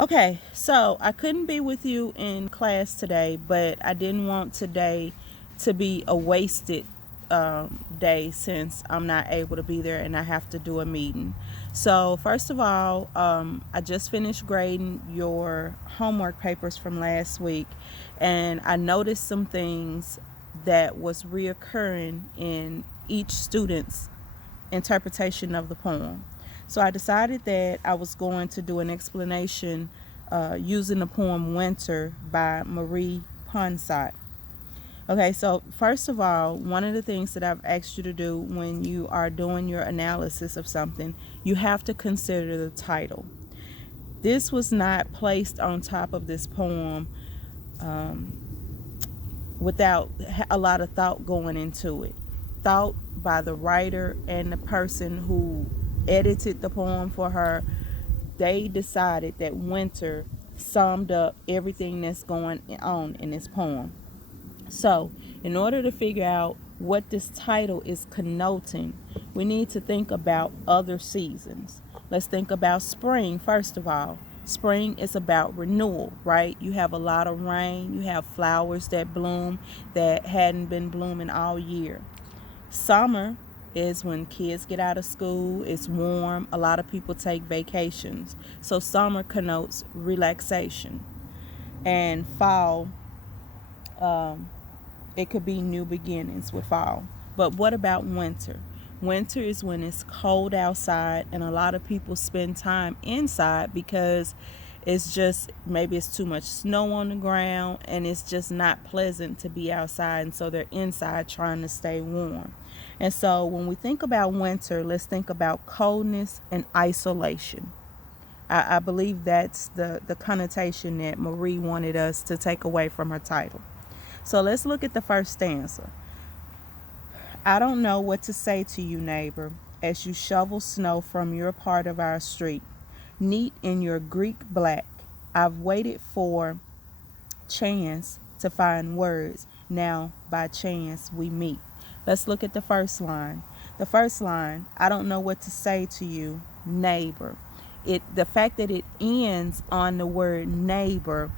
Okay, so I couldn't be with you in class today, but I didn't want today to be a wasted day since I'm not able to be there and I have to do a meeting. So, first of all, I just finished grading your homework papers from last week, and I noticed some things that was reoccurring in each student's interpretation of the poem. So I decided that I was going to do an explanation using the poem Winter by Marie Ponsat. Okay, so first of all, one of the things that I've asked you to do when you are doing your analysis of something, you have to consider the title. This was not placed on top of this poem without a lot of thought going into it. Thought by the writer and the person who edited the poem for her. They decided that winter summed up everything that's going on in this poem. So, in order to figure out what this title is connoting, we need to think about other seasons. Let's think about spring first of all. Spring is about renewal, right? You have a lot of rain, you have flowers that bloom that hadn't been blooming all year. Summer is when kids get out of school, it's warm, a lot of people take vacations. So summer connotes relaxation. And fall, it could be new beginnings with fall. But what about winter? Winter is when it's cold outside and a lot of people spend time inside because it's just maybe it's too much snow on the ground and it's just not pleasant to be outside, and so they're inside trying to stay warm. And so when we think about winter, let's think about coldness and isolation. I believe that's the connotation that Marie wanted us to take away from her title. So let's look at the first stanza. I don't know what to say to you, neighbor, as you shovel snow from your part of our street. Neat in your Greek black, I've waited for chance to find words. Now, by chance, we meet. Let's look at the first line. The first line, I don't know what to say to you, neighbor. The fact that it ends on the word neighbor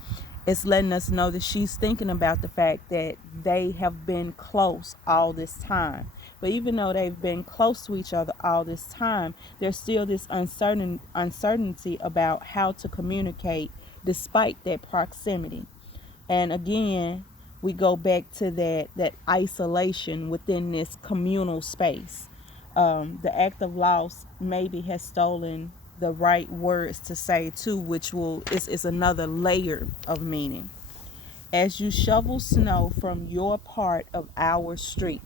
is letting us know that she's thinking about the fact that they have been close all this time. But even though they've been close to each other all this time, there's still this uncertainty about how to communicate despite that proximity. And again, we go back to that isolation within this communal space. The act of loss maybe has stolen the right words to say too, which is another layer of meaning. As you shovel snow from your part of our street.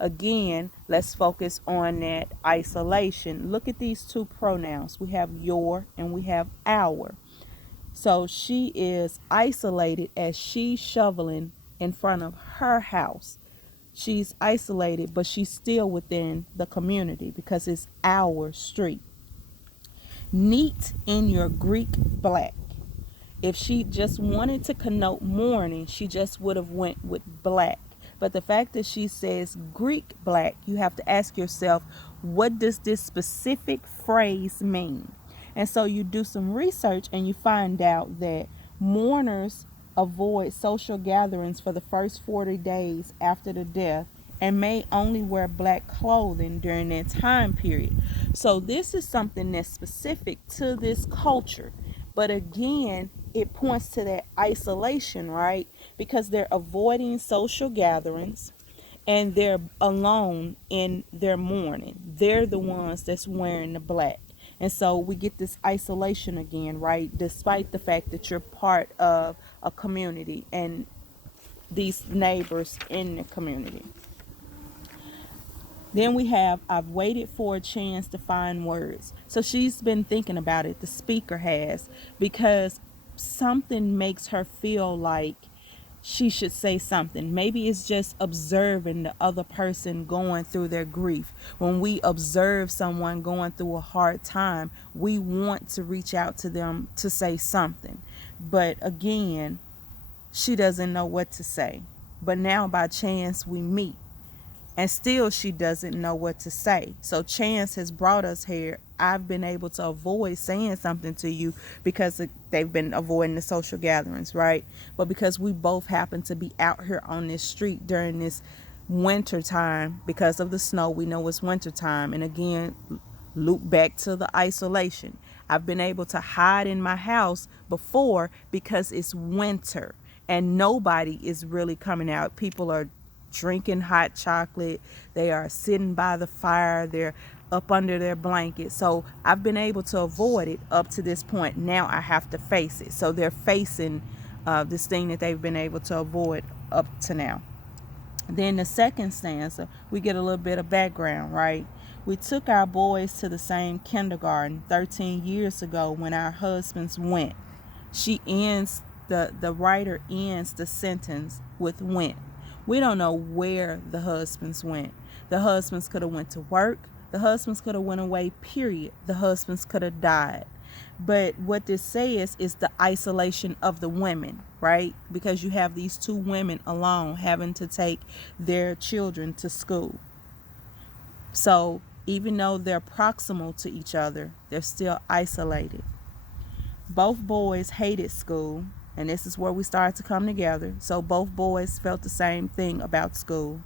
Again, let's focus on that isolation. Look at these two pronouns. We have your and we have our. So she is isolated as she's shoveling in front of her house. She's isolated, but she's still within the community because it's our street. Neat in your Greek black. If she just wanted to connote mourning, she just would have went with black. But the fact that she says Greek black, you have to ask yourself, what does this specific phrase mean? And so you do some research and you find out that mourners avoid social gatherings for the first 40 days after the death and may only wear black clothing during that time period. So this is something that's specific to this culture. But again, it points to that isolation, right? Because they're avoiding social gatherings and they're alone in their mourning. They're the ones that's wearing the black. And so we get this isolation again, right? Despite the fact that you're part of a community and these neighbors in the community. Then we have, I've waited for a chance to find words. So she's been thinking about it, the speaker has, because something makes her feel like she should say something. Maybe it's just observing the other person going through their grief. When we observe someone going through a hard time, we want to reach out to them to say something. But again, she doesn't know what to say. But now by chance we meet. And still she doesn't know what to say. So chance has brought us here I've been able to avoid saying something to you because they've been avoiding the social gatherings, right? But because we both happen to be out here on this street during this winter time because of the snow, we know it's winter time. And again, loop back to the isolation. I've been able to hide in my house before because it's winter and nobody is really coming out. People are drinking hot chocolate, they are sitting by the fire, they're up under their blanket. So I've been able to avoid it up to this point. Now I have to face it. So they're facing this thing that they've been able to avoid up to now. Then the second stanza, we get a little bit of background, right? We took our boys to the same kindergarten 13 years ago when our husbands went. She ends, the writer ends the sentence with went. We don't know where the husbands went. The husbands could have went to work. The husbands could have went away, period. The husbands could have died. But what this says is the isolation of the women, right? Because you have these two women alone having to take their children to school. So even though they're proximal to each other, they're still isolated. Both boys hated school, and this is where we started to come together. So both boys felt the same thing about school.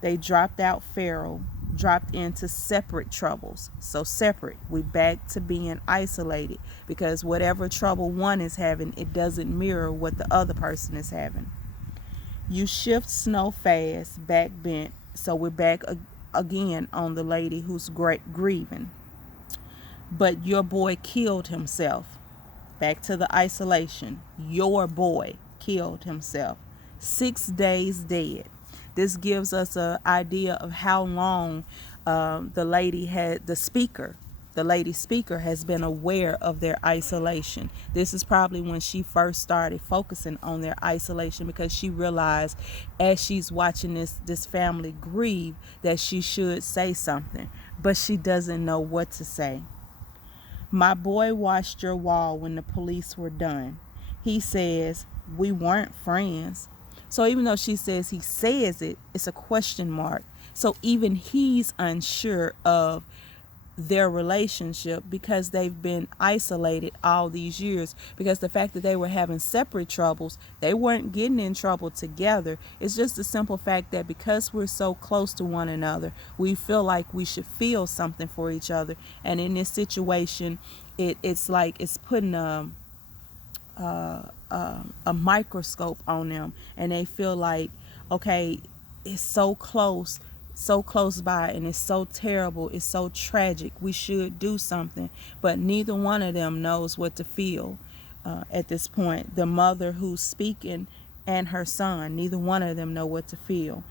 They dropped out feral, dropped into separate troubles. So separate, we back to being isolated because whatever trouble one is having, it doesn't mirror what the other person is having. You shift snow fast, back bent. So we're back again on the lady who's grieving. But your boy killed himself. Back to the isolation. Your boy killed himself. 6 days dead. This gives us an idea of how long the lady speaker has been aware of their isolation. This is probably when she first started focusing on their isolation because she realized as she's watching this family grieve that she should say something, but she doesn't know what to say. My boy watched your wall when the police were done. He says, we weren't friends. So even though she says he says it, it's a question mark. So even he's unsure of their relationship because they've been isolated all these years. Because the fact that they were having separate troubles, they weren't getting in trouble together. It's just the simple fact that because we're so close to one another, we feel like we should feel something for each other. And in this situation, it's like it's putting a microscope on them, and they feel like, okay, it's so close by, and it's so terrible, it's so tragic, we should do something, but neither one of them knows what to feel at this point. The mother who's speaking and her son, neither one of them know what to feel.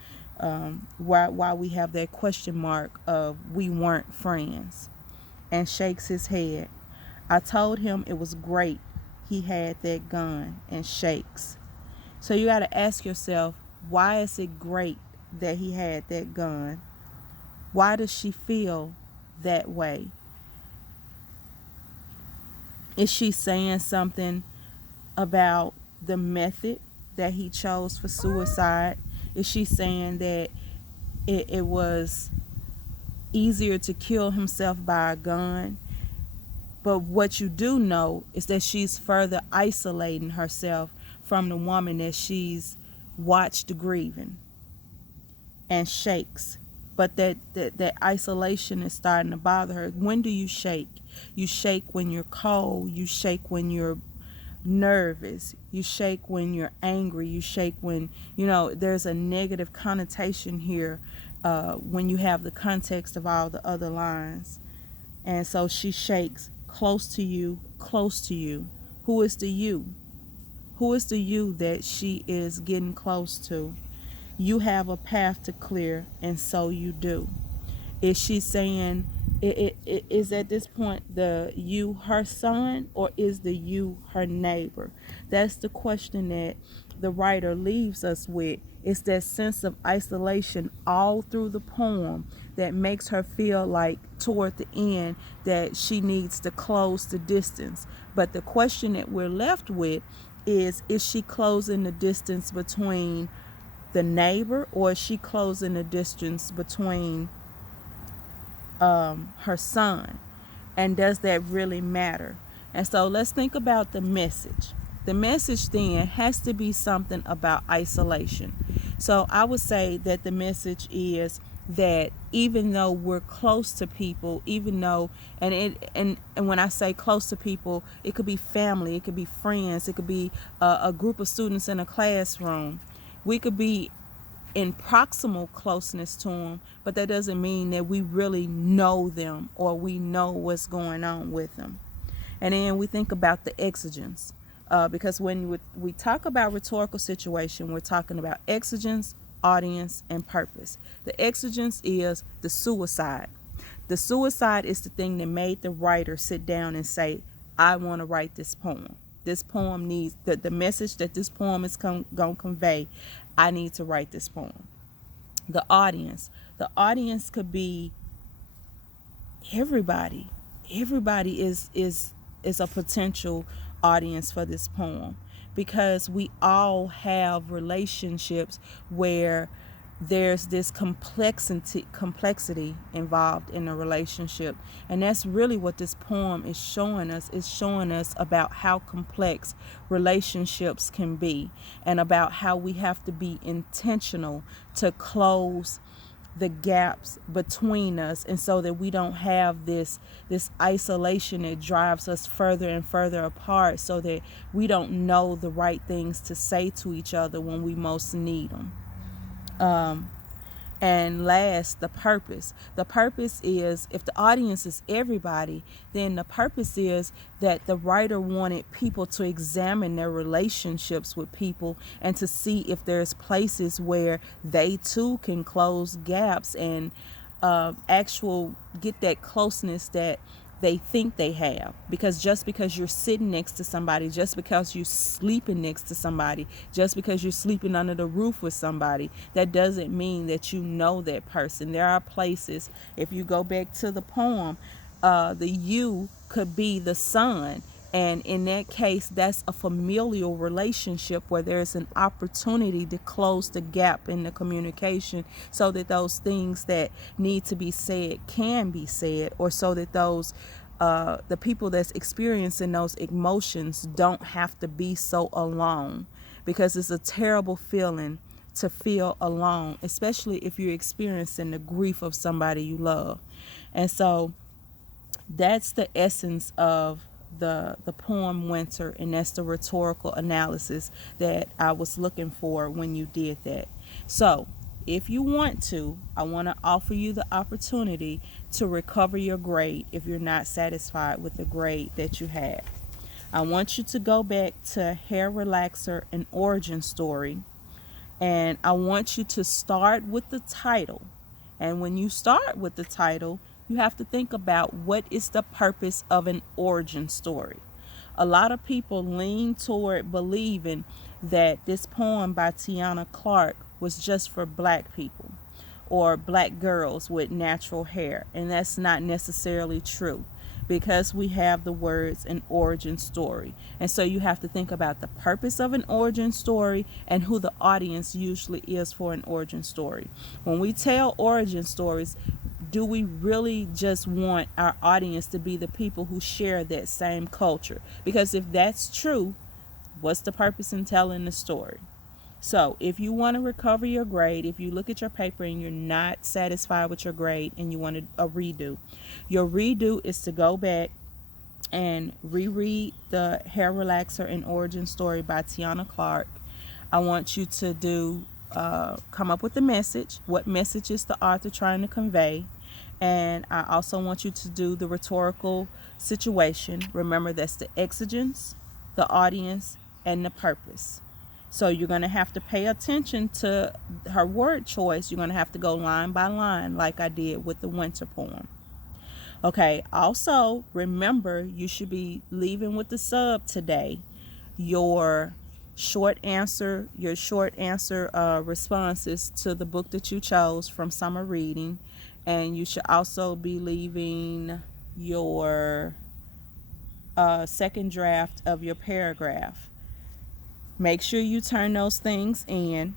Why we have that question mark of we weren't friends, and shakes his head. I told him it was great he had that gun, and shakes. So you got to ask yourself, why is it great that he had that gun? Why does she feel that way? Is she saying something about the method that he chose for suicide? Is she saying that it was easier to kill himself by a gun? But what you do know is that she's further isolating herself from the woman that she's watched grieving, and shakes. But that isolation is starting to bother her. When do you shake? You shake when you're cold. You shake when you're nervous. You shake when you're angry. You shake when, there's a negative connotation here when you have the context of all the other lines. And so she shakes. Close to you, close to you. Who is the you? Who is the you that she is getting close to? You have a path to clear, and so you do. Is she saying, is at this point the you her son, or is the you her neighbor? That's the question that the writer leaves us with. It's that sense of isolation all through the poem that makes her feel like toward the end that she needs to close the distance. But the question that we're left with is she closing the distance between the neighbor, or is she closing the distance between her son? And does that really matter? And so let's think about the message. The message then has to be something about isolation. So I would say that the message is that even though we're close to people, even though and when I say close to people, it could be family, it could be friends, it could be a group of students in a classroom. We could be in proximal closeness to them, but that doesn't mean that we really know them or we know what's going on with them. And then we think about the exigence, because when we talk about rhetorical situation, we're talking about exigence, audience, and purpose. The exigence is the suicide. The suicide is the thing that made the writer sit down and say, I want to write this poem. This poem needs the message that this poem is going to convey. I need to write this poem. The audience. The audience could be everybody. Everybody is a potential audience for this poem, because we all have relationships where there's this complexity involved in a relationship, and that's really what this poem is showing us. It's showing us about how complex relationships can be, and about how we have to be intentional to close the gaps between us, and so that we don't have this isolation that drives us further and further apart, so that we don't know the right things to say to each other when we most need them. And last, the purpose. The purpose is, if the audience is everybody, then the purpose is that the writer wanted people to examine their relationships with people, and to see if there's places where they too can close gaps and actual get that closeness that they think they have. Because just because you're sitting next to somebody, just because you're sleeping next to somebody, just because you're sleeping under the roof with somebody, that doesn't mean that you know that person. There are places, if you go back to the poem, the you could be the son. And in that case, that's a familial relationship where there's an opportunity to close the gap in the communication, so that those things that need to be said can be said, or so that those the people that's experiencing those emotions don't have to be so alone, because it's a terrible feeling to feel alone, especially if you're experiencing the grief of somebody you love. And so that's the essence of the poem Winter, and that's the rhetorical analysis that I was looking for when you did that. So if you want to, I want to offer you the opportunity to recover your grade if you're not satisfied with the grade that you had. I want you to go back to Hair Relaxer and Origin Story, and I want you to start with the title. And when you start with the title, you have to think about, what is the purpose of an origin story? A lot of people lean toward believing that this poem by Tiana Clark was just for black people or black girls with natural hair, and that's not necessarily true, because we have the words an origin story. And so you have to think about the purpose of an origin story and who the audience usually is for an origin story. When we tell origin stories, do we really just want our audience to be the people who share that same culture? Because if that's true, what's the purpose in telling the story? So if you want to recover your grade, if you look at your paper and you're not satisfied with your grade and you want a redo, your redo is to go back and reread the Hair Relaxer and Origin Story by Tiana Clark. I want you to come up with the message. What message is the author trying to convey? And I also want you to do the rhetorical situation. Remember, that's the exigence, the audience, and the purpose. So you're going to have to pay attention to her word choice. You're going to have to go line by line like I did with the Winter poem. Okay, also remember, you should be leaving with the sub today your your short answer responses to the book that you chose from summer reading. And you should also be leaving your second draft of your paragraph. Make sure you turn those things in.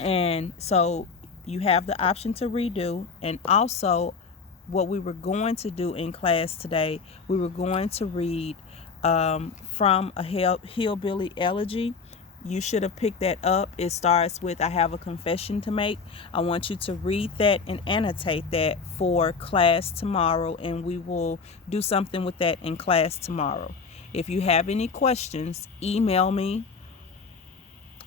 And so you have the option to redo. And also what we were going to do in class today, we were going to read from a hillbilly elegy. You should have picked that up. It starts with, I have a confession to make. I want you to read that and annotate that for class tomorrow, and we will do something with that in class tomorrow. If you have any questions, email me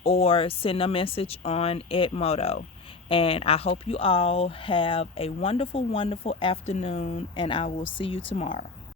or send a message on Edmodo. And I hope you all have a wonderful, wonderful afternoon, and I will see you tomorrow.